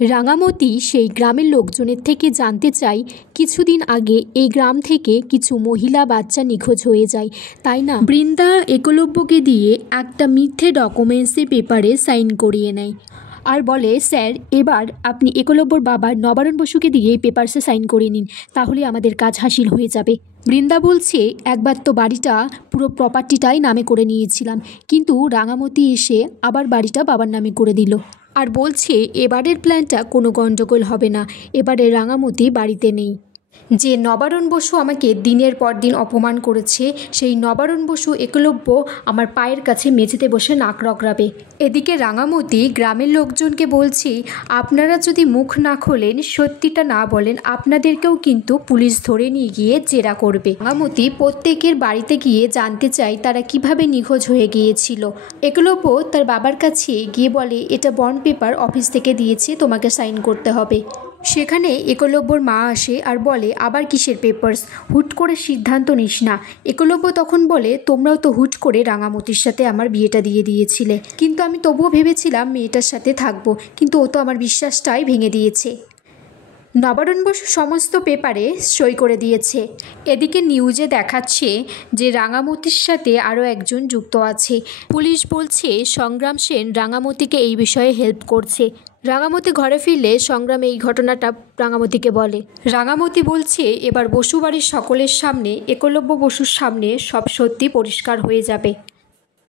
রাঙামতি সেই গ্রামের লোকজনের থেকে জানতে চাই কিছুদিন আগে এই গ্রাম থেকে কিছু মহিলা বাচ্চা নিখোঁজ হয়ে যায়, তাই না? বৃন্দা একলব্যকে দিয়ে একটা মিথ্যে ডকুমেন্টসের পেপারে সাইন করিয়ে নেয় আর বলে, স্যার এবার আপনি একলব্যর বাবা নবারুণ বসুকে দিয়ে পেপারসে সাইন করে নিন, তাহলে আমাদের কাজ হাসিল হয়ে যাবে। বৃন্দা বলছে, একবার তো বাড়িটা পুরো প্রপার্টিটাই নামে করে নিয়েছিলাম, কিন্তু রাঙামতি এসে আবার বাড়িটা বাবার নামে করে দিল আর বলছে এবারের প্ল্যানটা কোনো গণ্ডগোল হবে না, এবারে রাঙামতি বাড়িতে নেই। যে নবারুণ বসু আমাকে দিনের পর দিন অপমান করেছে, সেই নবারুণ বসু একলব্য আমার পায়ের কাছে মেঝেতে বসে নাক রগড়াবে। এদিকে রাঙামতি গ্রামের লোকজনকে বলছি, আপনারা যদি মুখ না খোলেন, সত্যিটা না বলেন, আপনাদেরকেও কিন্তু পুলিশ ধরে নিয়ে গিয়ে জেরা করবে। রাঙামতি প্রত্যেকের বাড়িতে গিয়ে জানতে চাই তারা কিভাবে নিখোঁজ হয়ে গিয়েছিল। একলব্য তার বাবার কাছে গিয়ে বলে, এটা বন্ড পেপার অফিস থেকে দিয়েছে, তোমাকে সাইন করতে হবে। সেখানে একলব্যর মা আসে আর বলে, আবার কিসের পেপারস, হুট করে সিদ্ধান্ত নিস না। একলব্য তখন বলে, তোমরাও তো হুট করে রাঙামতির সাথে আমার বিয়েটা দিয়ে দিয়েছিলে, কিন্তু আমি তবুও ভেবেছিলাম মেয়েটার সাথে থাকবো, কিন্তু ও তো আমার বিশ্বাসটাই ভেঙে দিয়েছে। নবারুণ বসু সমস্ত পেপারে সই করে দিয়েছে। এদিকে নিউজে দেখাচ্ছে যে রাঙামতির সাথে আরও একজন যুক্ত আছে। পুলিশ বলছে সংগ্রাম সেন রাঙামতিকে এই বিষয়ে হেল্প করছে। রাঙামতি ঘরে ফিরলে সংগ্রাম এই ঘটনাটা রাঙামতিকে বলে। রাঙামতি বলছে এবার বসু বাড়ির সকলের সামনে, একলব্য বসুর সামনে সব সত্যি পরিষ্কার হয়ে যাবে।